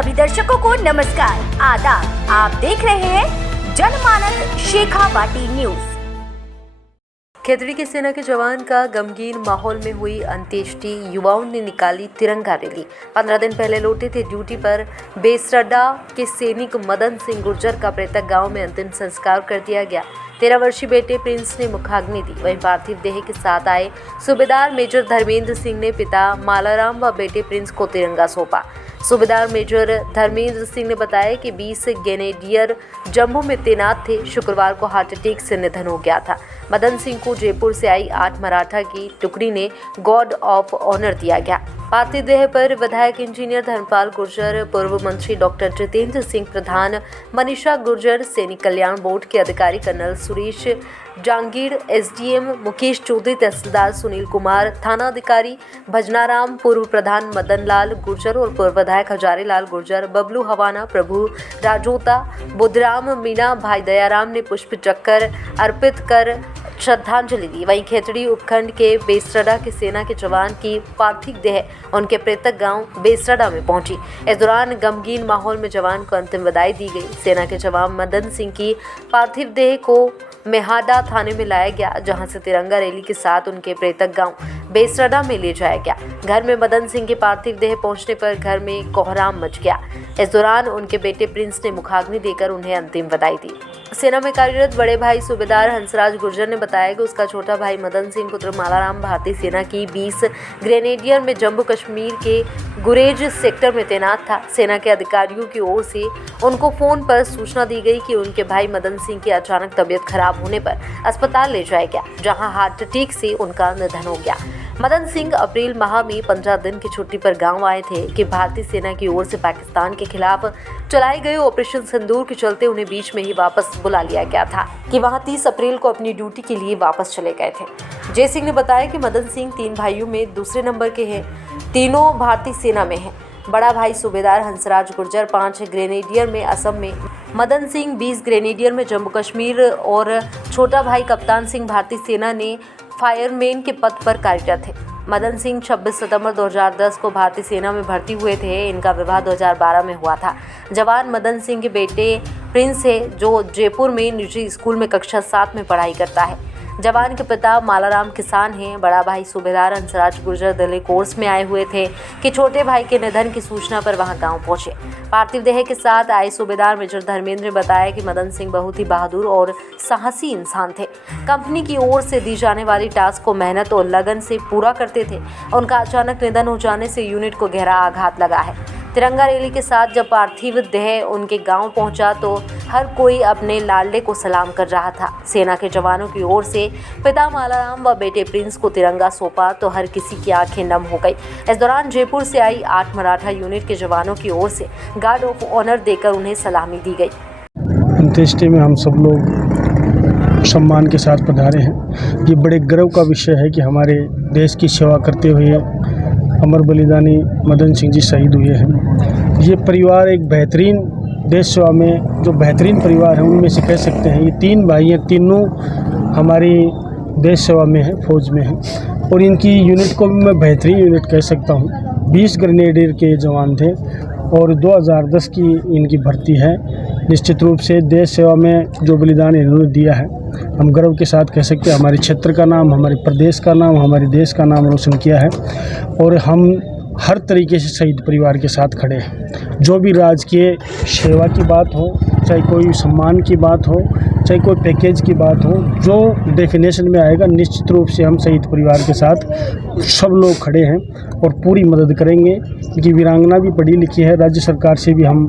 सभी दर्शकों को नमस्कार, आदाब। आप देख रहे हैं जनमानस शेखावाटी न्यूज। खेतड़ी की सेना के जवान का गमगीन माहौल में हुई अंत्येष्टि। युवाओं ने निकाली तिरंगा रैली। 15 दिन पहले लौटे थे ड्यूटी पर बेसरडा के सैनिक मदन सिंह गुर्जर का प्रेतक गांव में अंतिम संस्कार कर दिया गया। 13 वर्षीय बेटे प्रिंस ने मुखाग्नि दी। वहीं पार्थिव देह के साथ आए सूबेदार मेजर धर्मेंद्र सिंह ने पिता मालाराम व बेटे प्रिंस को तिरंगा सौंपा। सूबेदार मेजर धर्मेंद्र सिंह ने बताया कि 20 ग्रेनेडियर जम्मू में तैनात थे। शुक्रवार को हार्ट अटैक से निधन हो गया था। मदन सिंह को जयपुर से आई 8 मराठा की टुकड़ी ने गार्ड ऑफ ऑनर दिया गया। पार्थिव देह पर विधायक इंजीनियर धर्मपाल गुर्जर, पूर्व मंत्री डॉक्टर जितेंद्र सिंह प्रधान, मनीषा गुर्जर, सैनिक कल्याण बोर्ड के अधिकारी कर्नल सुरेश जांगीर, एसडीएम मुकेश चौधरी, तहसीलदार सुनील कुमार, थाना अधिकारी भजनाराम, पूर्व प्रधान मदन लाल गुर्जर और पूर्व विधायक हजारी लाल गुर्जर, बबलू हवाना, प्रभु राजोता, बुधराम मीणा, भाई दयाराम ने पुष्प चक्कर अर्पित कर श्रद्धांजलि दी। वहीं खेतड़ी उपखंड के बेसरडा के सेना के जवान की पार्थिव देह उनके प्रेतक गांव बेसरडा में पहुंची। इस दौरान गमगीन माहौल में जवान को अंतिम विदाई दी गई। सेना के जवान मदन सिंह की पार्थिव देह को मेहाडा थाने में लाया गया, जहां से तिरंगा रैली के साथ उनके प्रेतक गांव बेसरडा में ले जाया गया। घर में मदन सिंह के पार्थिव देह पहुंचने पर घर में कोहराम मच गया। इस दौरान उनके बेटे प्रिंस ने मुखाग्नि देकर उन्हें अंतिम विदाई दी। सेना में कार्यरत बड़े भाई सूबेदार हंसराज गुर्जर ने बताया कि उसका छोटा भाई मदन सिंह पुत्र मालाराम भारतीय सेना की 20 ग्रेनेडियर में जम्मू कश्मीर के गुरेज सेक्टर में तैनात था। सेना के अधिकारियों की ओर से उनको फोन पर सूचना दी गई कि उनके भाई मदन सिंह की अचानक तबीयत खराब होने पर अस्पताल ले जाया गया, जहां हार्ट अटैक से उनका निधन हो गया। मदन सिंह अप्रैल माह में 15 दिन की छुट्टी पर गांव आए थे कि भारतीय सेना की ओर से पाकिस्तान के खिलाफ चलाए गए ऑपरेशन सिंदूर के चलते उन्हें बीच में ही वापस बुला लिया गया था कि वहां 30 अप्रैल को अपनी ड्यूटी के लिए वापस चले गए थे। जय सिंह ने बताया कि मदन सिंह 3 भाइयों में दूसरे नंबर के हैं। तीनों भारतीय सेना में हैं। बड़ा भाई सूबेदार हंसराज गुर्जर 5 ग्रेनेडियर में असम में, मदन सिंह 20 ग्रेनेडियर में जम्मू कश्मीर और छोटा भाई कप्तान सिंह भारतीय सेना ने फायरमैन के पद पर कार्यरत थे। मदन सिंह 26 सितंबर 2010 को भारतीय सेना में भर्ती हुए थे। इनका विवाह 2012 में हुआ था। जवान मदन सिंह के बेटे प्रिंस है, जो जयपुर में निजी स्कूल में कक्षा 7 में पढ़ाई करता है। जवान के पिता मालाराम किसान हैं। बड़ा भाई सूबेदार हंसराज गुर्जर दिल्ली कोर्स में आए हुए थे कि छोटे भाई के निधन की सूचना पर वहां गांव पहुंचे। पार्थिव देह के साथ आए सूबेदार मेजर धर्मेंद्र ने बताया कि मदन सिंह बहुत ही बहादुर और साहसी इंसान थे। कंपनी की ओर से दी जाने वाली टास्क को मेहनत और लगन से पूरा करते थे। उनका अचानक निधन हो जाने से यूनिट को गहरा आघात लगा है। तिरंगा रैली के साथ जब पार्थिव देह उनके गांव पहुंचा तो हर कोई अपने लाडले को सलाम कर रहा था। सेना के जवानों की ओर से पिता मालाराम व बेटे प्रिंस को तिरंगा सौंपा तो हर किसी की आंखें नम हो गई। इस दौरान जयपुर से आई 8 मराठा यूनिट के जवानों की ओर से गार्ड ऑफ ऑनर देकर उन्हें सलामी दी गई। अंत्येष्टि में हम सब लोग सम्मान के साथ पधारे हैं। ये बड़े गर्व का विषय है कि हमारे देश की सेवा करते हुए अमर बलिदानी मदन सिंह जी शहीद हुए हैं। ये परिवार एक बेहतरीन देश सेवा में जो बेहतरीन परिवार है उनमें से कह सकते हैं। ये 3 भाई हैं, तीनों हमारी देश सेवा में है, फौज में है और इनकी यूनिट को भी मैं बेहतरीन यूनिट कह सकता हूँ। 20 ग्रेनेडियर के जवान थे और 2010 की इनकी भर्ती है। निश्चित रूप से देश सेवा में जो बलिदान इन्होंने दिया है, हम गर्व के साथ कह सकते हैं हमारे क्षेत्र का नाम, हमारे प्रदेश का नाम, हमारे देश का नाम रोशन किया है और हम हर तरीके से शहीद परिवार के साथ खड़े हैं। जो भी राजकीय सेवा की बात हो, चाहे कोई सम्मान की बात हो, चाहे कोई पैकेज की बात हो, जो डेफिनेशन में आएगा निश्चित रूप से हम शहीद परिवार के साथ सब लोग खड़े हैं और पूरी मदद करेंगे। क्योंकि वीरांगना भी पढ़ी लिखी है, राज्य सरकार से भी हम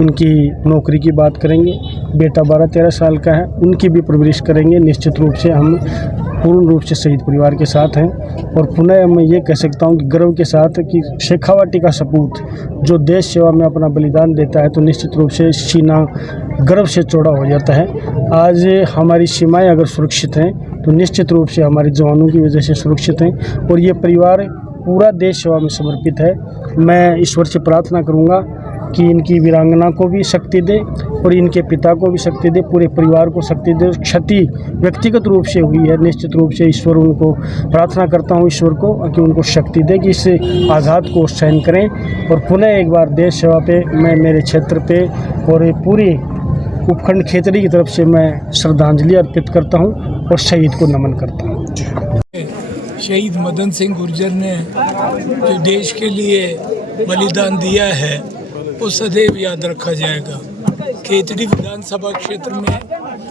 उनकी नौकरी की बात करेंगे। बेटा 12-13 साल का है, उनकी भी परवरिश करेंगे। निश्चित रूप से हम पूर्ण रूप से शहीद परिवार के साथ हैं और पुनः मैं ये कह सकता हूँ कि गर्व के साथ कि शेखावाटी का सपूत जो देश सेवा में अपना बलिदान देता है तो निश्चित रूप से सीना गर्व से चौड़ा हो जाता है। आज हमारी सीमाएं अगर सुरक्षित हैं तो निश्चित रूप से हमारे जवानों की वजह से सुरक्षित हैं और ये परिवार पूरा देश सेवा में समर्पित है। मैं ईश्वर से प्रार्थना करूँगा कि इनकी वीरांगना को भी शक्ति दे और इनके पिता को भी शक्ति दे, पूरे परिवार को शक्ति दे। क्षति व्यक्तिगत रूप से हुई है, निश्चित रूप से ईश्वर उनको प्रार्थना करता हूँ ईश्वर को कि उनको शक्ति दे कि इस आघात को सहन करें और पुनः एक बार देश सेवा पे मैं मेरे क्षेत्र पे और पूरी उपखंड खेतड़ी की तरफ से मैं श्रद्धांजलि अर्पित करता हूँ और शहीद को नमन करता हूँ। शहीद मदन सिंह गुर्जर ने जो देश के लिए बलिदान दिया है वो सदैव याद रखा जाएगा। खेतड़ी विधानसभा क्षेत्र में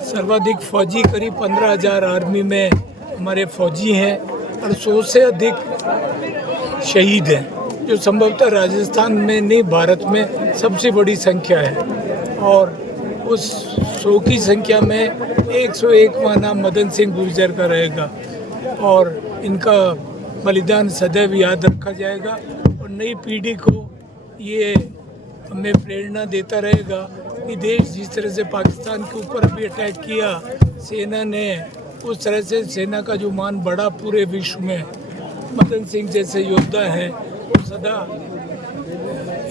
सर्वाधिक फौजी करीब 15,000 आर्मी में हमारे फौजी हैं और 100 से अधिक शहीद हैं, जो संभवतः राजस्थान में नहीं भारत में सबसे बड़ी संख्या है। और उस 100 की संख्या में 101वां नाम मदन सिंह गुर्जर का रहेगा और इनका बलिदान सदैव याद रखा जाएगा और नई पीढ़ी को ये हमें प्रेरणा देता रहेगा कि देश जिस तरह से पाकिस्तान के ऊपर भी अटैक किया सेना ने, उस तरह से सेना का जो मान बढ़ा पूरे विश्व में, मदन सिंह जैसे योद्धा है वो सदा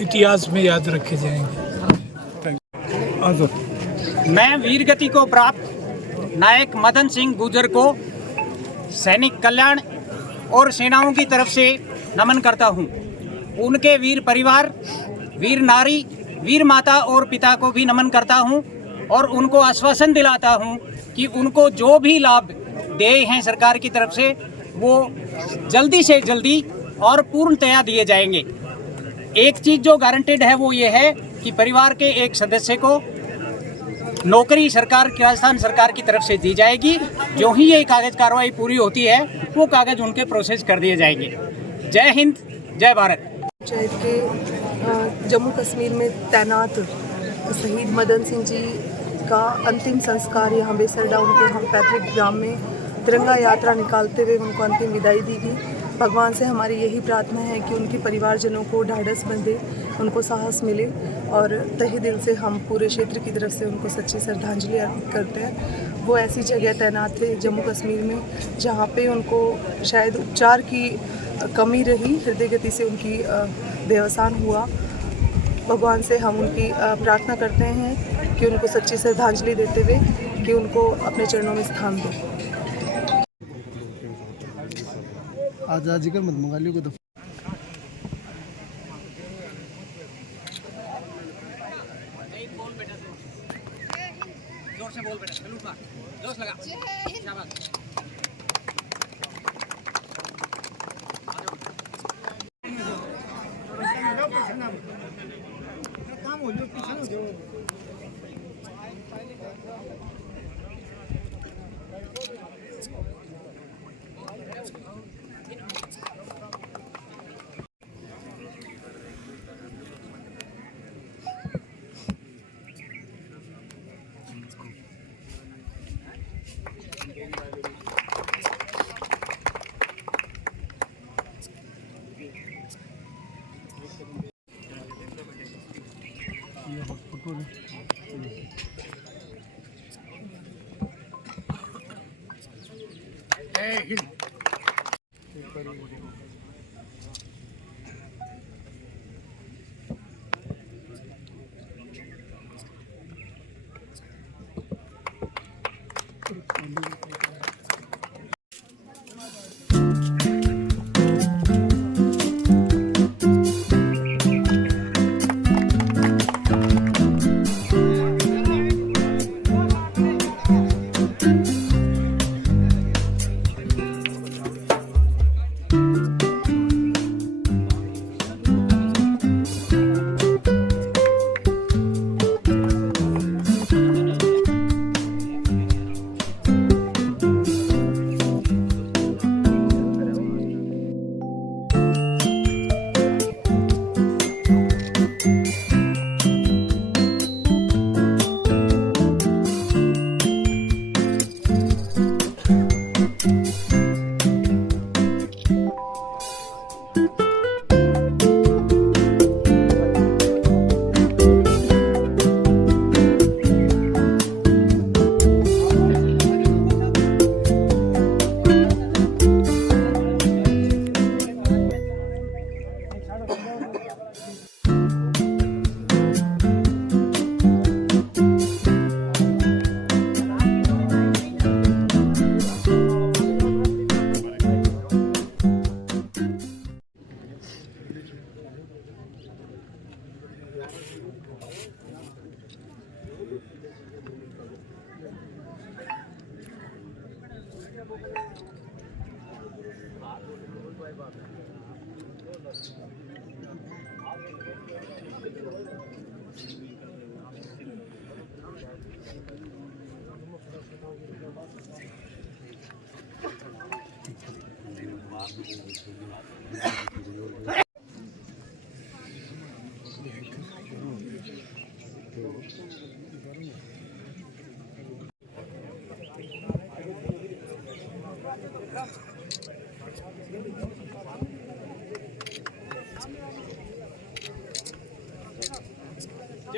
इतिहास में याद रखे जाएंगे। मैं वीर गति को प्राप्त नायक मदन सिंह गुर्जर को सैनिक कल्याण और सेनाओं की तरफ से नमन करता हूं। उनके वीर परिवार, वीर नारी, वीर माता और पिता को भी नमन करता हूं और उनको आश्वासन दिलाता हूं कि उनको जो भी लाभ देय हैं सरकार की तरफ से वो जल्दी से जल्दी और पूर्णतया दिए जाएंगे। एक चीज़ जो गारंटेड है वो ये है कि परिवार के एक सदस्य को नौकरी सरकार, राजस्थान सरकार की तरफ से दी जाएगी। जो ही ये कागज कार्रवाई पूरी होती है वो कागज उनके प्रोसेस कर दिए जाएंगे। जय हिंद, जय भारत। पंचायत के जम्मू कश्मीर में तैनात शहीद मदन सिंह जी का अंतिम संस्कार यहाँ बेसरडा उनके हम पैतृक ग्राम में तिरंगा यात्रा निकालते हुए उनको अंतिम विदाई दी गई। भगवान से हमारी यही प्रार्थना है कि उनके परिवारजनों को ढाढ़स बंधे, उनको साहस मिले और तहे दिल से हम पूरे क्षेत्र की तरफ से उनको सच्ची श्रद्धांजलि अर्पित करते हैं। वो ऐसी जगह तैनात थे जम्मू कश्मीर में जहाँ पे उनको शायद उपचार की कमी रही, हृदय गति से उनकी देहावसान हुआ। भगवान से हम उनकी प्रार्थना करते हैं कि उनको सच्ची श्रद्धांजलि देते हुए कि उनको अपने चरणों में स्थान दो। आज़ादी का मत मंगा लियो को जोर से बोल बेटा, सैल्यूट मार, जोश लगा, शाबाश। जय हिंद।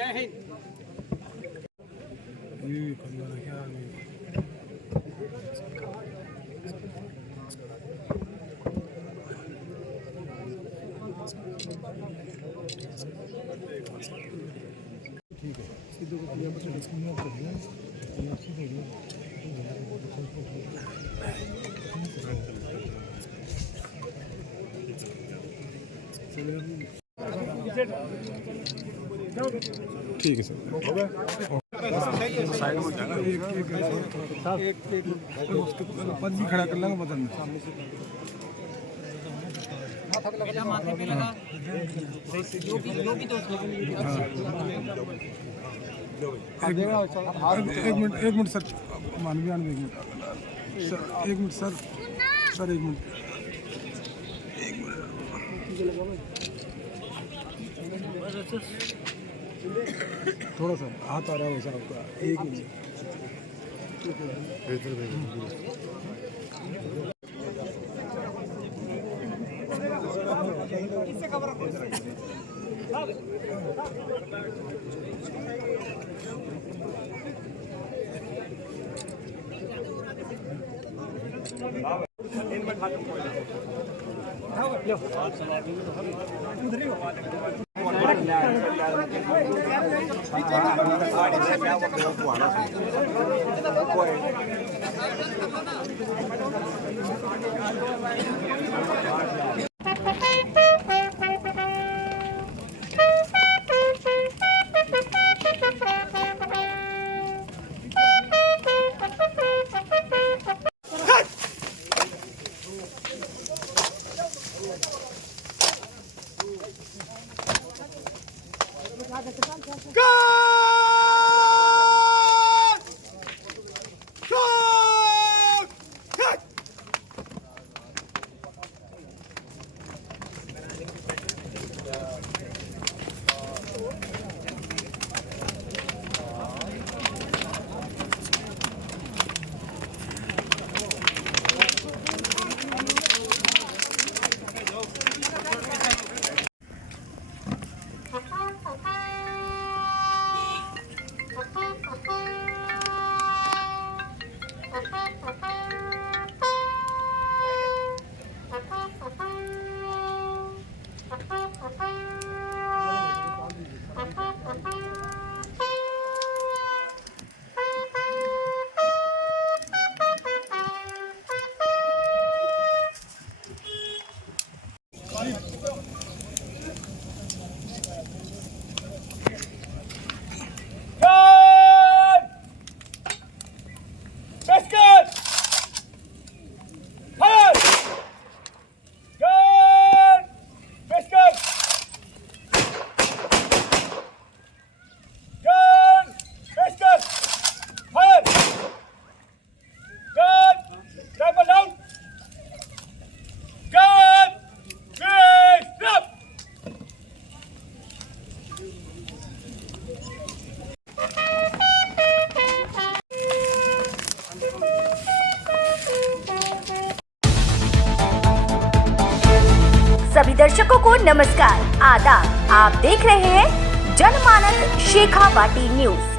जय हिंद। ठीक है सर। पद भी खड़ा कर लेंगे बदल में सामने से। माथे पे लगा जो भी दोस्त एक मिनट सर, मानवीय एक मिनट सर, एक मिनट सर, सर एक मिनट, थोड़ा सा हाथ आ रहा है वैसा आपका, एक मिनट। सभी दर्शकों को नमस्कार, आदाब। आप देख रहे हैं जनमानस शेखावाटी न्यूज।